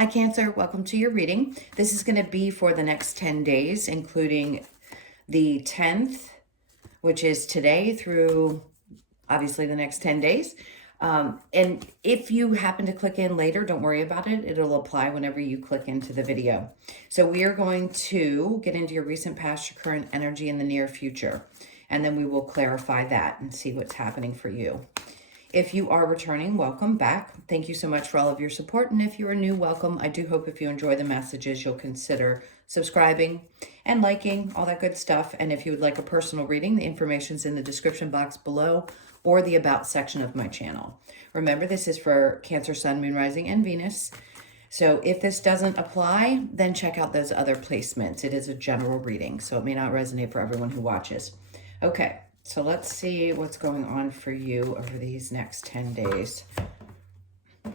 Hi Cancer, welcome to your reading. This is going to be for the next 10 days, including the 10th, which is today, through obviously the next 10 days. And if you happen to click in later, don't worry about it. It'll apply whenever you click into the video. So we are going to get into your recent past, your current energy, and the near future. And then we will clarify that and see what's happening for you. If you are returning, welcome back. Thank you so much for all of your support. And if you're new, welcome. I do hope if you enjoy the messages, you'll consider subscribing and liking, all that good stuff. And if you would like a personal reading, the information's in the description box below or the About section of my channel. Remember, this is for Cancer, Sun, Moon, Rising, and Venus. So if this doesn't apply, then check out those other placements. It is a general reading, so it may not resonate for everyone who watches. Okay. So let's see what's going on for you over these next 10 days. All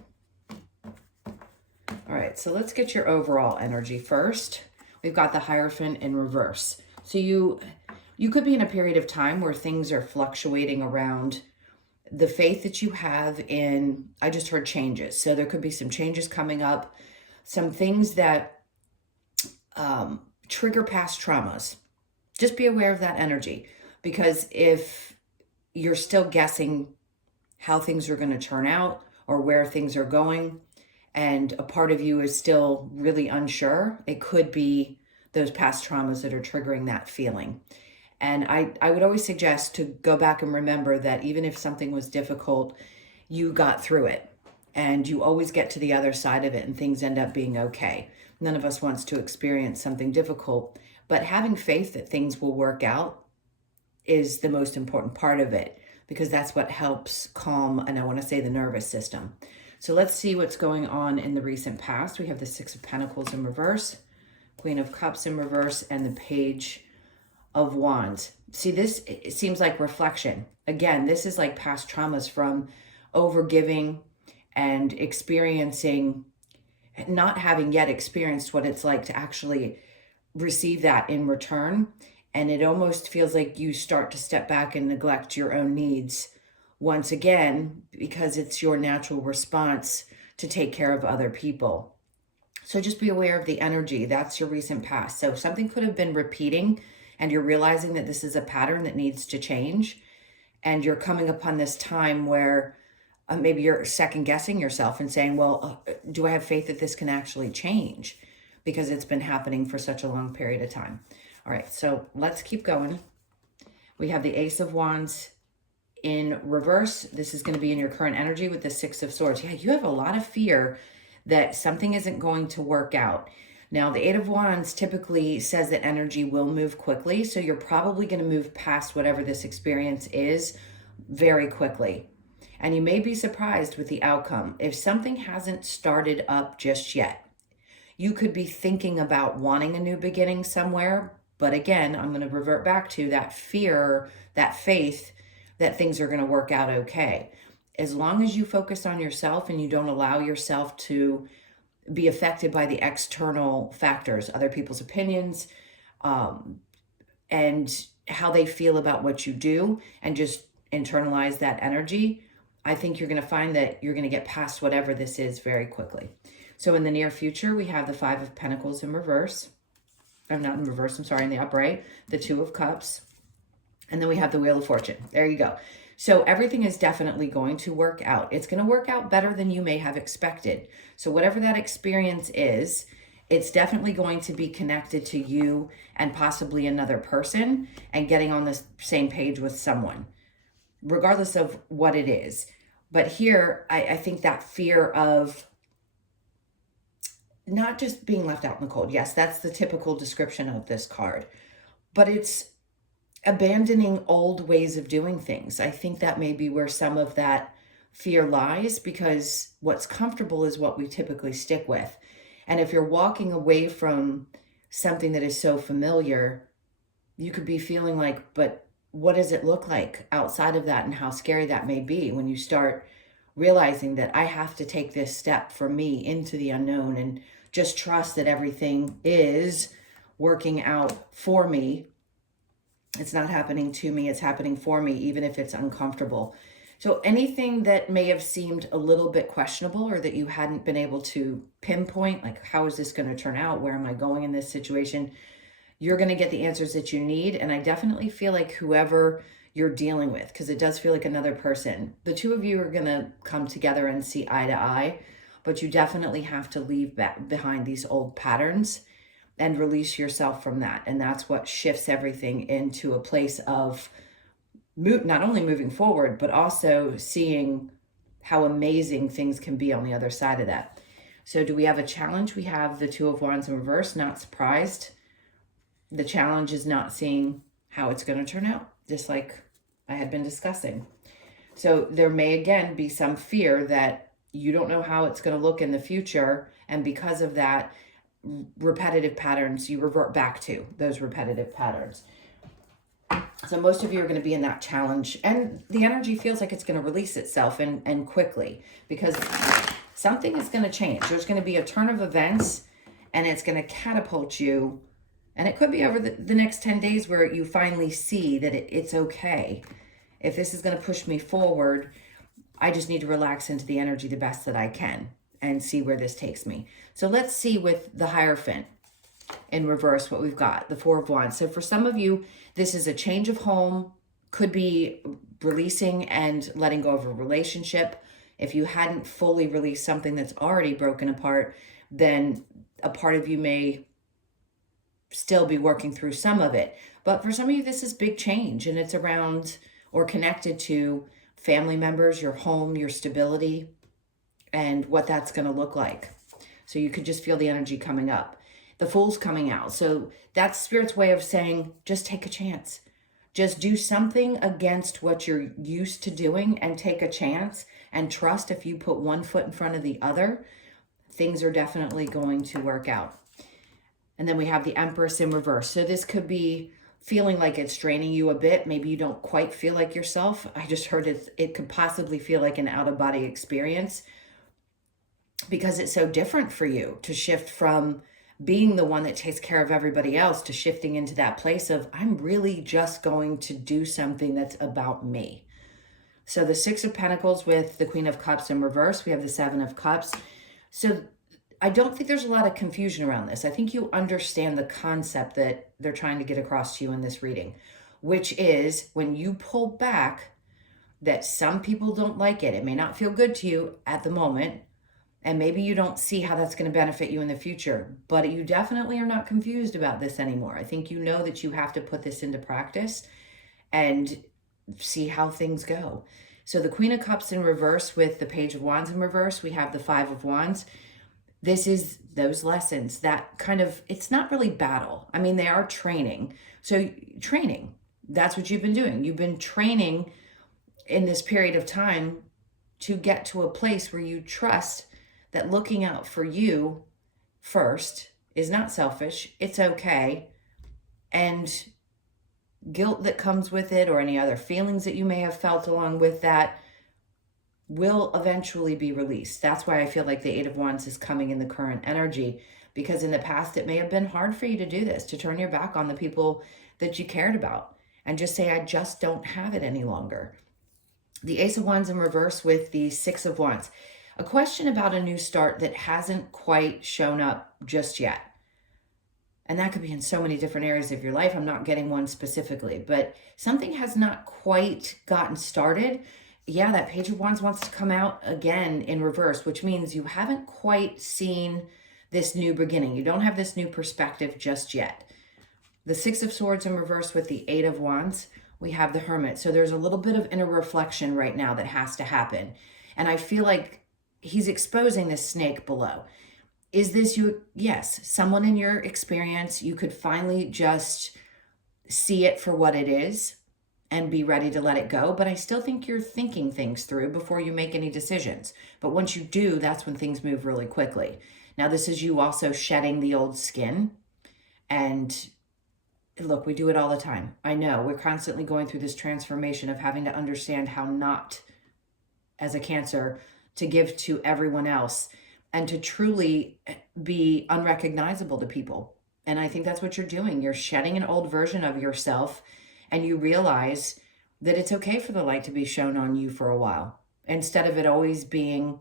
right, so let's get your overall energy first. We've got the Hierophant in reverse. So you could be in a period of time where things are fluctuating around the faith that you have in, I just heard changes. So there could be some changes coming up, some things that trigger past traumas. Just be aware of that energy. Because if you're still guessing how things are going to turn out or where things are going, and a part of you is still really unsure, it could be those past traumas that are triggering that feeling. And I would always suggest to go back and remember that even if something was difficult, you got through it. And you always get to the other side of it and things end up being okay. None of us wants to experience something difficult, but having faith that things will work out is the most important part of it, because that's what helps calm, and I want to say, the nervous system. So let's see what's going on in the recent past. We have the Six of Pentacles in reverse, Queen of Cups in reverse, and the Page of Wands. See, this, it seems like reflection. Again, this is like past traumas from overgiving and experiencing, not having yet experienced what it's like to actually receive that in return. And it almost feels like you start to step back and neglect your own needs once again, because it's your natural response to take care of other people. So just be aware of the energy. That's your recent past. So something could have been repeating and you're realizing that this is a pattern that needs to change. And you're coming upon this time where maybe you're second guessing yourself and saying, well, do I have faith that this can actually change? Because it's been happening for such a long period of time. All right, so let's keep going. We have the Ace of Wands in reverse. This is going to be in your current energy with the Six of Swords. Yeah, you have a lot of fear that something isn't going to work out. Now, the Eight of Wands typically says that energy will move quickly, so you're probably going to move past whatever this experience is very quickly. And you may be surprised with the outcome. If something hasn't started up just yet, you could be thinking about wanting a new beginning somewhere. But again, I'm going to revert back to that fear, that faith that things are going to work out okay. As long as you focus on yourself and you don't allow yourself to be affected by the external factors, other people's opinions, and how they feel about what you do, and just internalize that energy, I think you're going to find that you're going to get past whatever this is very quickly. So in the near future, we have the Five of Pentacles in reverse. I'm not in reverse, I'm sorry, in the upright, the Two of Cups, and then we have the Wheel of Fortune. There you go. So everything is definitely going to work out. It's going to work out better than you may have expected. So whatever that experience is, it's definitely going to be connected to you and possibly another person and getting on the same page with someone, regardless of what it is. But here, I think that fear of not just being left out in the cold. Yes, that's the typical description of this card, but it's abandoning old ways of doing things. I think that may be where some of that fear lies, because what's comfortable is what we typically stick with. And if you're walking away from something that is so familiar, you could be feeling like, but what does it look like outside of that, and how scary that may be when you start realizing that I have to take this step for me into the unknown and just trust that everything is working out for me. It's not happening to me, it's happening for me, even if it's uncomfortable. So anything that may have seemed a little bit questionable or that you hadn't been able to pinpoint, like how is this going to turn out? Where am I going in this situation? You're going to get the answers that you need. And I definitely feel like whoever you're dealing with, because it does feel like another person, the two of you are going to come together and see eye to eye, but you definitely have to leave back behind these old patterns and release yourself from that. And that's what shifts everything into a place of not only moving forward, but also seeing how amazing things can be on the other side of that. So do we have a challenge? We have the Two of Wands in reverse, not surprised. The challenge is not seeing how it's going to turn out, just like I had been discussing. So there may again be some fear that you don't know how it's going to look in the future. And because of that, repetitive patterns, you revert back to those repetitive patterns. So most of you are going to be in that challenge, and the energy feels like it's going to release itself and quickly, because something is going to change. There's going to be a turn of events, and it's going to catapult you. And it could be over the next 10 days where you finally see that it's okay. If this is going to push me forward, I just need to relax into the energy the best that I can and see where this takes me. So let's see with the Hierophant in reverse what we've got, the Four of Wands. So for some of you, this is a change of home, could be releasing and letting go of a relationship. If you hadn't fully released something that's already broken apart, then a part of you may still be working through some of it. But for some of you, this is big change, and it's around or connected to family members, your home, your stability, and what that's going to look like. So you could just feel the energy coming up. The Fool's coming out. So that's Spirit's way of saying, just take a chance. Just do something against what you're used to doing and take a chance and trust if you put one foot in front of the other, things are definitely going to work out. And then we have the Empress in reverse. So this could be feeling like it's draining you a bit. Maybe you don't quite feel like yourself. I just heard it could possibly feel like an out-of-body experience because it's so different for you to shift from being the one that takes care of everybody else to shifting into that place of, I'm really just going to do something that's about me. So the Six of Pentacles with the Queen of Cups in reverse, we have the Seven of Cups. So I don't think there's a lot of confusion around this. I think you understand the concept that they're trying to get across to you in this reading, which is when you pull back, that some people don't like it. It may not feel good to you at the moment, and maybe you don't see how that's going to benefit you in the future, but you definitely are not confused about this anymore. I think you know that you have to put this into practice and see how things go. So the Queen of Cups in reverse with the Page of Wands in reverse, we have the Five of Wands. This is those lessons that kind of, it's not really battle. I mean, they are training. So training, that's what you've been doing. You've been training in this period of time to get to a place where you trust that looking out for you first is not selfish. It's okay. And guilt that comes with it or any other feelings that you may have felt along with that will eventually be released. That's why I feel like the Eight of Wands is coming in the current energy, because in the past it may have been hard for you to do this, to turn your back on the people that you cared about and just say, I just don't have it any longer. The Ace of Wands in reverse with the Six of Wands. A question about a new start that hasn't quite shown up just yet. And that could be in so many different areas of your life. I'm not getting one specifically, but something has not quite gotten started. Yeah, that Page of Wands wants to come out again in reverse, which means you haven't quite seen this new beginning. You don't have this new perspective just yet. The Six of Swords in reverse with the Eight of Wands, we have the Hermit. So there's a little bit of inner reflection right now that has to happen. And I feel like he's exposing this snake below. Is this you? Yes, someone in your experience, you could finally just see it for what it is and be ready to let it go. But I still think you're thinking things through before you make any decisions. But once you do, that's when things move really quickly. Now, this is you also shedding the old skin. And look, we do it all the time. I know we're constantly going through this transformation of having to understand how not, as a Cancer, to give to everyone else and to truly be unrecognizable to people. And I think that's what you're doing. You're shedding an old version of yourself, and you realize that it's okay for the light to be shown on you for a while, instead of it always being,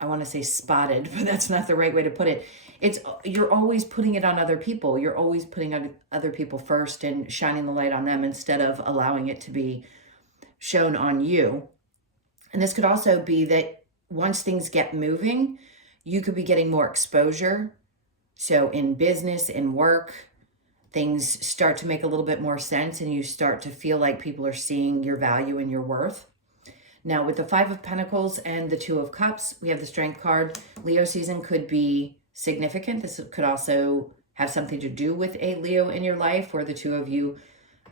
I want to say spotted, but that's not the right way to put it. You're always putting it on other people. You're always putting other people first and shining the light on them instead of allowing it to be shown on you. And this could also be that once things get moving, you could be getting more exposure. So in business, in work, things start to make a little bit more sense and you start to feel like people are seeing your value and your worth. Now with the Five of Pentacles and the Two of Cups, we have the Strength card. Leo season could be significant. This could also have something to do with a Leo in your life, where the two of you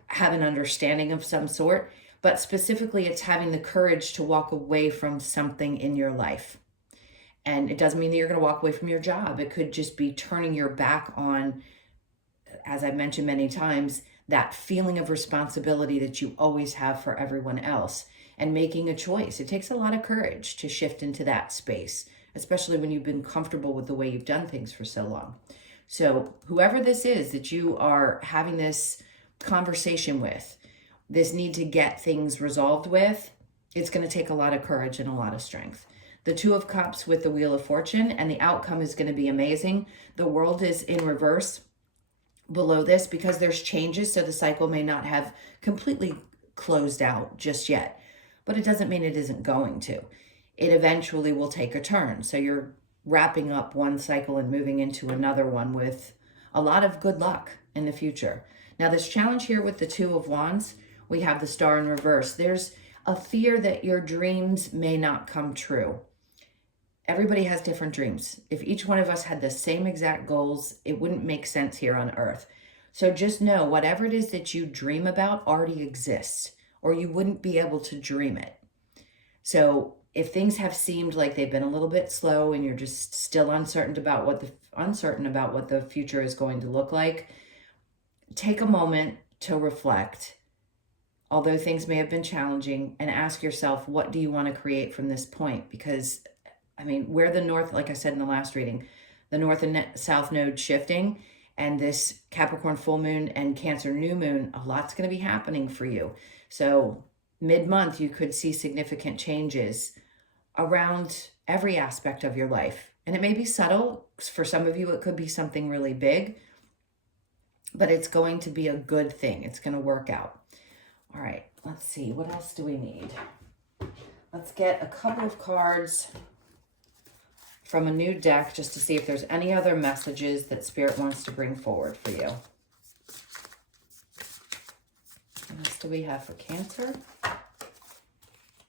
have an understanding of some sort. But specifically, it's having the courage to walk away from something in your life. And it doesn't mean that you're going to walk away from your job. It could just be turning your back on, as I've mentioned many times, that feeling of responsibility that you always have for everyone else, and making a choice. It takes a lot of courage to shift into that space, especially when you've been comfortable with the way you've done things for so long. So whoever this is that you are having this conversation with, this need to get things resolved with, it's going to take a lot of courage and a lot of strength. The Two of Cups with the Wheel of Fortune, and the outcome is going to be amazing. The world is in reverse below this because there's changes, so the cycle may not have completely closed out just yet, but it doesn't mean it isn't going to. It eventually will take a turn. So you're wrapping up one cycle and moving into another one with a lot of good luck in the future. Now this challenge here with the Two of Wands, we have the Star in reverse. There's a fear that your dreams may not come true. Everybody has different dreams. If each one of us had the same exact goals, it wouldn't make sense here on Earth. So just know whatever it is that you dream about already exists, or you wouldn't be able to dream it. So if things have seemed like they've been a little bit slow and you're just still uncertain about what the future is going to look like, take a moment to reflect. Although things may have been challenging, and ask yourself, what do you want to create from this point? Because, I mean, where the North, like I said in the last reading, the North and South node shifting, and this Capricorn full moon and Cancer new moon, a lot's going to be happening for you. So mid-month, you could see significant changes around every aspect of your life. And it may be subtle. For some of you, it could be something really big, but it's going to be a good thing. It's going to work out. All right, let's see. What else do we need? Let's get a couple of cards from a new deck just to see if there's any other messages that Spirit wants to bring forward for you. What else do we have for Cancer?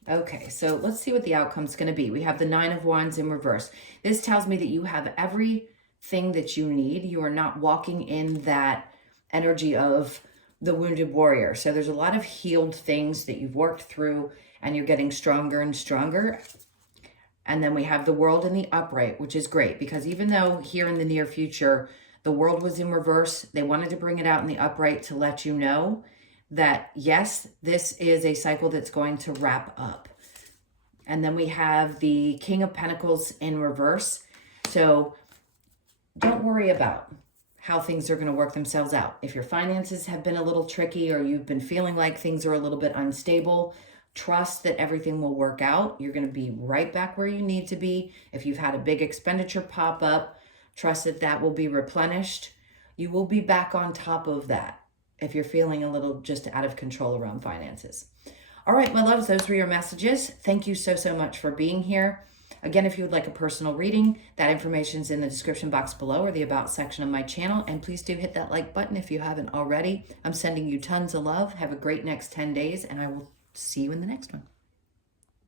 Okay, so let's see what the outcome's going to be. We have the Nine of Wands in reverse. This tells me that you have everything that you need. You are not walking in that energy of the wounded warrior. So there's a lot of healed things that you've worked through, and you're getting stronger and stronger. And then we have the World in the upright, which is great, because even though here in the near future, the World was in reverse, they wanted to bring it out in the upright to let you know that, yes, this is a cycle that's going to wrap up. And then we have the King of Pentacles in reverse. So don't worry about how things are going to work themselves out. If your finances have been a little tricky, or you've been feeling like things are a little bit unstable, trust that everything will work out. You're going to be right back where you need to be. If you've had a big expenditure pop up, trust that that will be replenished. You will be back on top of that if you're feeling a little just out of control around finances. All right, my loves, those were your messages. Thank you so, so much for being here. Again, if you would like a personal reading, that information is in the description box below, or the About section of my channel. And please do hit that like button if you haven't already. I'm sending you tons of love. Have a great next 10 days, and I will see you in the next one.